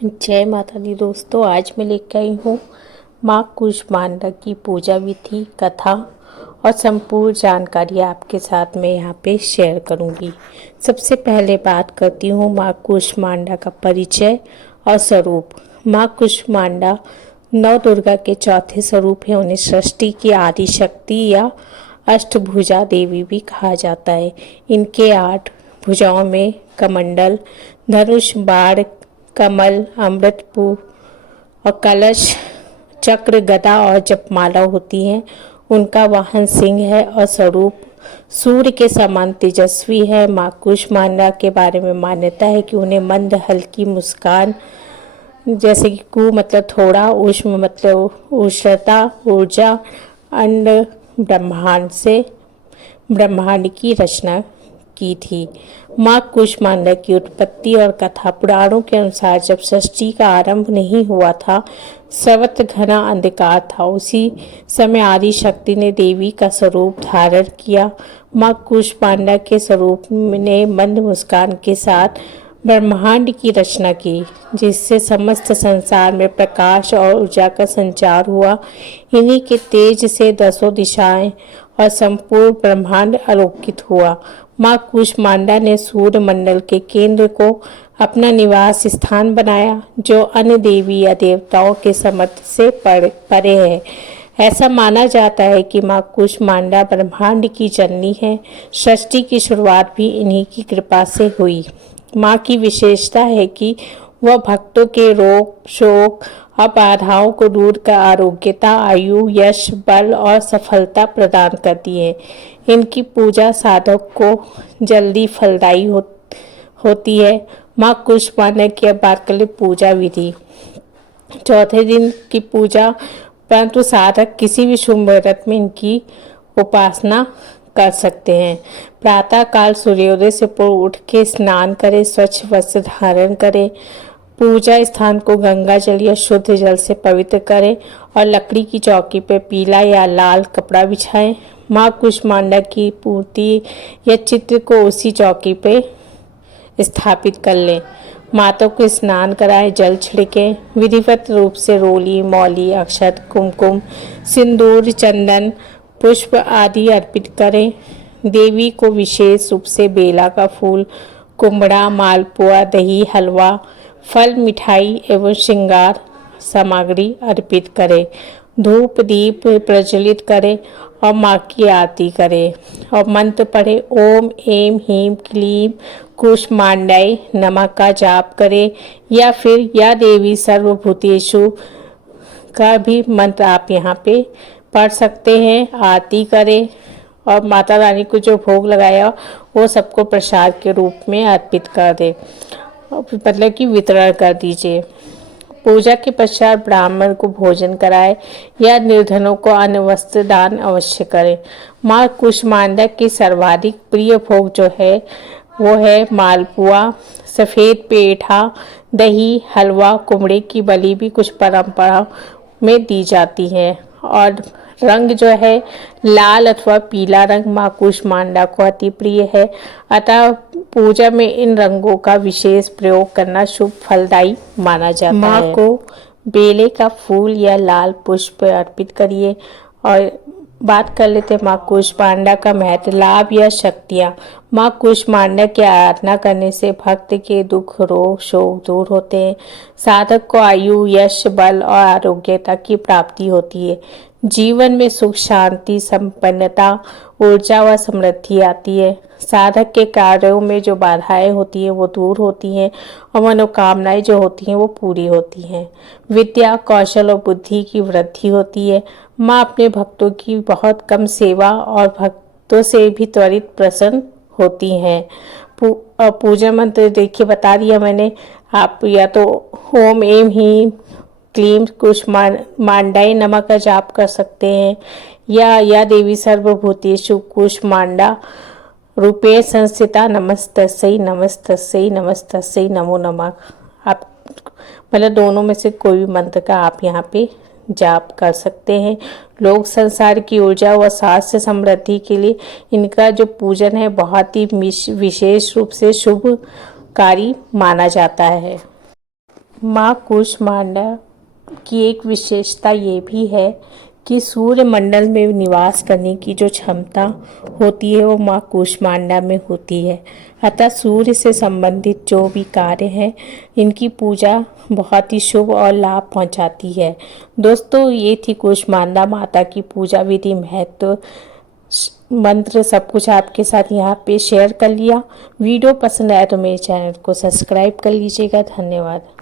जय माता दी दोस्तों। आज मैं लेकर आई हूँ माँ कूष्मांडा की पूजा विधि, कथा और संपूर्ण जानकारी आपके साथ मैं यहाँ पे शेयर करूँगी। सबसे पहले बात करती हूँ माँ कूष्मांडा का परिचय और स्वरूप। माँ कूष्मांडा नौ दुर्गा के चौथे स्वरूप है। उन्हें सृष्टि की आदि शक्ति या अष्टभुजा देवी भी कहा जाता है। इनके 8 भुजाओं में कमंडल, धनुष, बाण, कमल, अमृतपुर और कलश, चक्र, गदा और जपमाला होती हैं। उनका वाहन सिंह है और स्वरूप सूर्य के समान तेजस्वी है। माँ कूष्मांडा के बारे में मान्यता है कि उन्हें मंद हल्की मुस्कान, जैसे कि कु मतलब थोड़ा, उष्म मतलब उष्णता, ऊर्जा, अंड ब्रह्मांड की रचना की थी। माँ कूष्मांडा की उत्पत्ति और कथा। पुराणों के अनुसार जब सृष्टि का आरंभ नहीं हुआ था, सर्वत्र घना अंधकार था। उसी समय आदि शक्ति ने देवी का स्वरूप धारण किया। माँ कूष्मांडा के स्वरूप ने मंद मुस्कान के साथ ब्रह्मांड की रचना की, जिससे समस्त संसार में प्रकाश और ऊर्जा का संचार हुआ। इन्हीं के तेज से 10 दिशाएं और संपूर्ण ब्रह्मांड आलोकित हुआ। माँ कूष्मांडा ने सूर्य मंडल के केंद्र को अपना निवास स्थान बनाया, जो अन्य देवी या देवताओं के सामर्थ्य से परे है। ऐसा माना जाता है कि माँ कूष्मांडा ब्रह्मांड की जननी है। सृष्टि की शुरुआत भी इन्हीं की कृपा से हुई। माँ की विशेषता है कि वह भक्तों के रोग, शोक और बाधाओं को दूर कर आरोग्यता, आयु, यश, बल और सफलता प्रदान करती है। इनकी पूजा साधक को जल्दी फलदायी होती है। माँ कूष्मांडा की अब बात करें पूजा विधि। चौथे दिन की पूजा, परंतु साधक किसी भी शुभ मुहूर्त में इनकी उपासना कर सकते हैं। प्रातः काल सूर्योदय से पूर्व उठ के स्नान करें, स्वच्छ वस्त्र धारण करें, पूजा स्थान को गंगा जल या शुद्ध जल से पवित्र करें और लकड़ी की चौकी पर पीला या लाल कपड़ा बिछाएं। माँ कूष्मांडा की मूर्ति या चित्र को उसी चौकी पे स्थापित कर लें। माता को स्नान कराएं, जल छिड़कें, विधिवत रूप से रोली, मौली, अक्षत, कुमकुम, सिंदूर, चंदन, पुष्प आदि अर्पित करें। देवी को विशेष रूप से बेला का फूल, कुम्हड़ा, मालपुआ, दही, हलवा, फल, मिठाई एवं श्रृंगार सामग्री अर्पित करें। धूप दीप प्रज्वलित करें और माँ की आरती करें और मंत्र पढ़े। ओम ऐं ह्रीं क्लीं कूष्मांडाय नमः का जाप करें, या फिर या देवी सर्वभूतेषु का भी मंत्र आप यहाँ पे पढ़ सकते हैं। आरती करें और माता रानी को जो भोग लगाया वो सबको प्रसाद के रूप में अर्पित कर दें, मतलब कि वितरण कर दीजिए। पूजा के पश्चात ब्राह्मण को भोजन कराएं या निर्धनों को अन्न वस्त्र दान अवश्य करें। माँ कूष्मांडा की सर्वाधिक प्रिय भोग जो है वो है मालपुआ, सफ़ेद पेठा, दही, हलवा, कुमड़े की बलि भी कुछ परंपरा में दी जाती है। और रंग जो है लाल अथवा पीला रंग माँ कूष्मांडा को अति प्रिय है, अतः पूजा में इन रंगों का विशेष प्रयोग करना शुभ फलदायी माना जाता है। माँ को बेले का फूल या लाल पुष्प अर्पित करिए। और बात कर लेते हैं माँ कूष्मांडा का महत्व, लाभ या शक्तियाँ। माँ कूष्मांडा की आराधना करने से भक्त के दुख, रोग, शोक दूर होते हैं। साधक को आयु, यश, बल और आरोग्यता की प्राप्ति होती है। जीवन में सुख, शांति, संपन्नता, ऊर्जा व समृद्धि आती है। साधक के कार्यों में जो बाधाएं होती हैं वो दूर होती हैं और मनोकामनाएं जो होती हैं वो पूरी होती हैं। विद्या, कौशल और बुद्धि की वृद्धि होती है। माँ अपने भक्तों की बहुत कम सेवा और भक्तों से भी त्वरित प्रसन्न होती हैं। पूजा मंत्र देखिए बता दिया मैंने। आप या तो ओम ऐं ह्रीं क्लीं कूष्मांडाय नमः का जाप कर सकते हैं, या देवी सर्वभूतेषु कूष्मांडा रूपे संस्थिता नमस्तस्यै नमस्तस्यै नमस्तस्यै नमो नमः। आप मतलब दोनों में से कोई भी मंत्र का आप यहाँ पे जाप कर सकते हैं। लोग संसार की ऊर्जा व स्वास्थ्य समृद्धि के लिए इनका जो पूजन है बहुत ही विशेष रूप से शुभकारी माना जाता है। माँ कूष्मांडा की एक विशेषता ये भी है कि सूर्य मंडल में निवास करने की जो क्षमता होती है वो माँ कूष्मांडा में होती है। अतः सूर्य से संबंधित जो भी कार्य हैं इनकी पूजा बहुत ही शुभ और लाभ पहुंचाती है। दोस्तों, ये थी कूष्मांडा माता की पूजा विधि, महत्व, मंत्र, सब कुछ आपके साथ यहाँ पे शेयर कर लिया। वीडियो पसंद आया तो मेरे चैनल को सब्सक्राइब कर लीजिएगा। धन्यवाद।